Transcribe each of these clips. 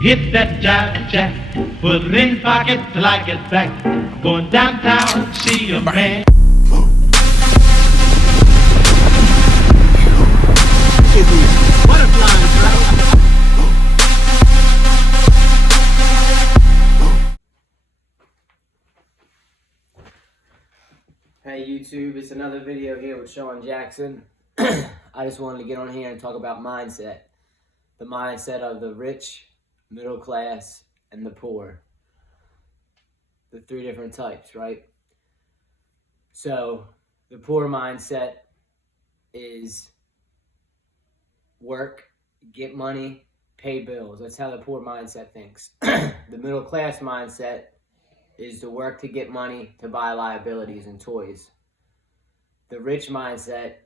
Hit that jive jack, put it in pocket till I get back. Going downtown, see a man. Hey YouTube, it's another video here with Sean Jackson. I just wanted to get on here and talk about mindset. The mindset of the rich, middle class, and the poor. The three different types, right? So, the poor mindset is work, get money, pay bills. That's how the poor mindset thinks. The middle class mindset is to work to get money to buy liabilities and toys. The rich mindset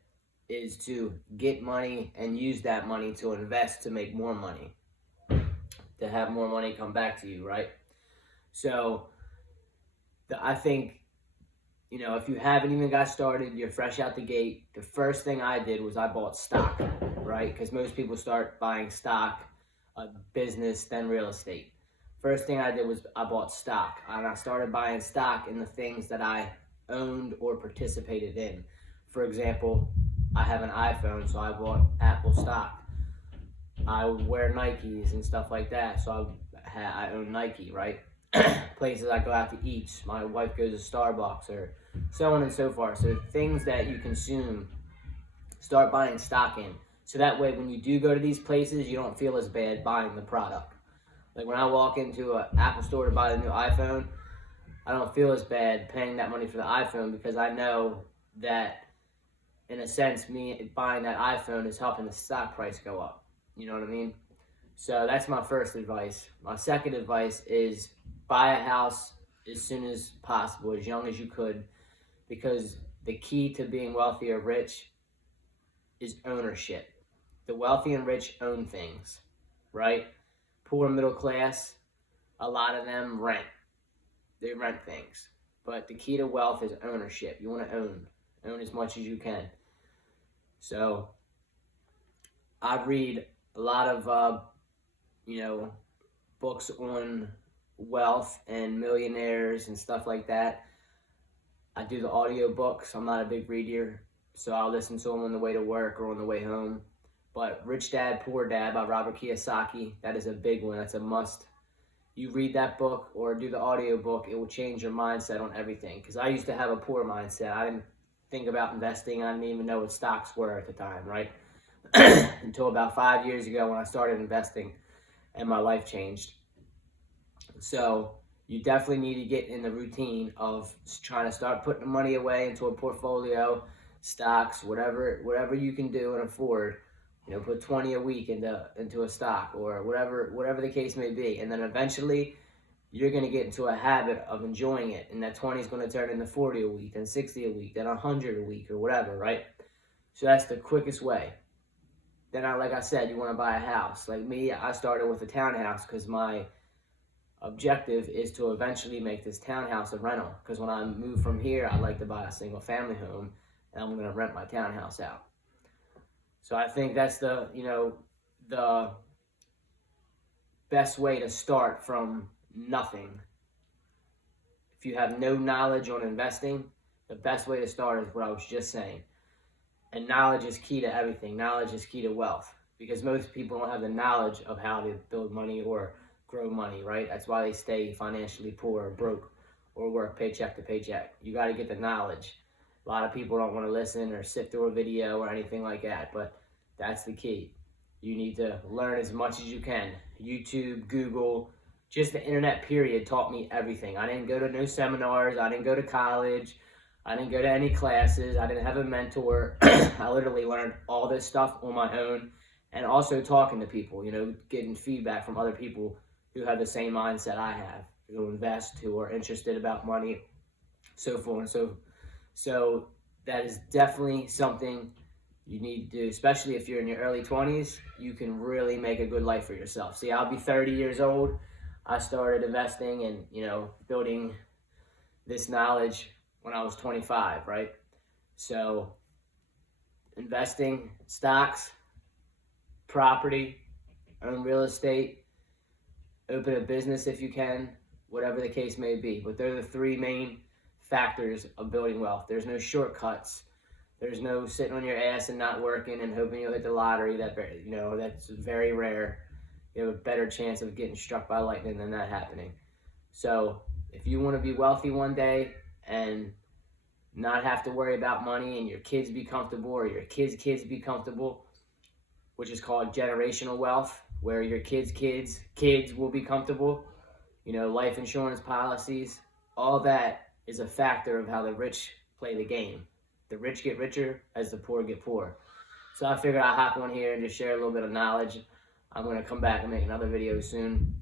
is to get money and use that money to invest to make more money, to have more money come back to you, right? So I think, if you haven't even got started, you're fresh out the gate, the first thing I did was I bought stock, right? Because most people start buying stock, a business, then real estate. First thing I did was I bought stock, and I started buying stock in the things that I owned or participated in. For example, I have an iPhone, so I bought Apple stock. I wear Nikes and stuff like that, so I own Nike, right? Places I go out to eat, my wife goes to Starbucks, or so on and so forth. So things that you consume, start buying stock in. So that way, when you do go to these places, you don't feel as bad buying the product. Like when I walk into an Apple store to buy the new iPhone, I don't feel as bad paying that money for the iPhone because I know that, in a sense, me buying that iPhone is helping the stock price go up. You know what I mean? So that's my first advice. My second advice is buy a house as soon as possible, as young as you could, because the key to being wealthy or rich is ownership. The wealthy and rich own things, right? Poor middle class, a lot of them rent. They rent things. But the key to wealth is ownership. You want to own as much as you can. So I read a lot of, books on wealth and millionaires and stuff like that. I do the audio books. I'm not a big reader, so I'll listen to them on the way to work or on the way home. But Rich Dad, Poor Dad by Robert Kiyosaki, that is a big one. That's a must. You read that book or do the audio book, it will change your mindset on everything. Because I used to have a poor mindset. I didn't think about investing. I didn't even know what stocks were at the time, right? Until about 5 years ago when I started investing and my life changed. So you definitely need to get in the routine of trying to start putting the money away into a portfolio, stocks, whatever you can do and afford. Put 20 a week into a stock or whatever the case may be. And then eventually you're going to get into a habit of enjoying it. And that 20 is going to turn into 40 a week, then 60 a week, then 100 a week or whatever, right? So that's the quickest way. Then, like I said, you want to buy a house. Like me, I started with a townhouse because my objective is to eventually make this townhouse a rental. Because when I move from here, I'd like to buy a single family home, and I'm going to rent my townhouse out. So I think that's the best way to start from nothing. If you have no knowledge on investing, the best way to start is what I was just saying. And knowledge is key to everything. Knowledge is key to wealth, because most people don't have the knowledge of how to build money or grow money, right? That's why they stay financially poor or broke or work paycheck to paycheck. You got to get the knowledge. A lot of people don't want to listen or sit through a video or anything like that, but that's the key. You need to learn as much as you can. YouTube, Google, just the internet period taught me everything. I didn't go to no seminars. I didn't go to college. I didn't go to any classes. I didn't have a mentor. I literally learned all this stuff on my own, and also talking to people, getting feedback from other people who have the same mindset I have, who invest, who are interested about money, so forth and so. So that is definitely something you need to do, especially if you're in your early 20s. You can really make a good life for yourself. See, I'll be 30 years old. I started investing and, building this knowledge when I was 25, right? So investing, stocks, property, own real estate, open a business if you can, whatever the case may be. But they're the three main factors of building wealth. There's no shortcuts. There's no sitting on your ass and not working and hoping you'll hit the lottery. That's very rare. You have a better chance of getting struck by lightning than that happening. So if you want to be wealthy one day and not have to worry about money and your kids be comfortable or your kids' kids be comfortable, which is called generational wealth, where your kids' will be comfortable, life insurance policies, all that is a factor of how the rich play the game. The rich get richer as the poor get poor. So I figured I'd hop on here and just share a little bit of knowledge. I'm going to come back and make another video soon.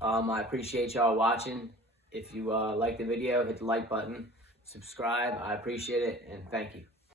I appreciate y'all watching. If you like the video, hit the like button, subscribe. I appreciate it, and thank you.